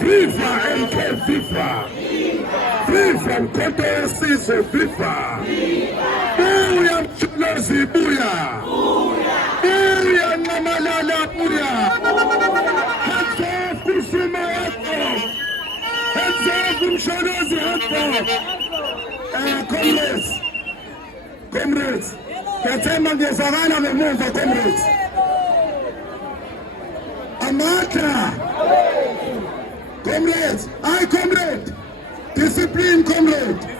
Viva MK, viva! Viva Mkondo Sisi, viva! Buya Mcholozi, buya! Buya Namalala, buya! Hands off kusuma yako! Hands off Mcholozi hapo! Comrades! Kasema ngezagana memuva, comrades! Amata! Comrades, comrade! Discipline, comrade!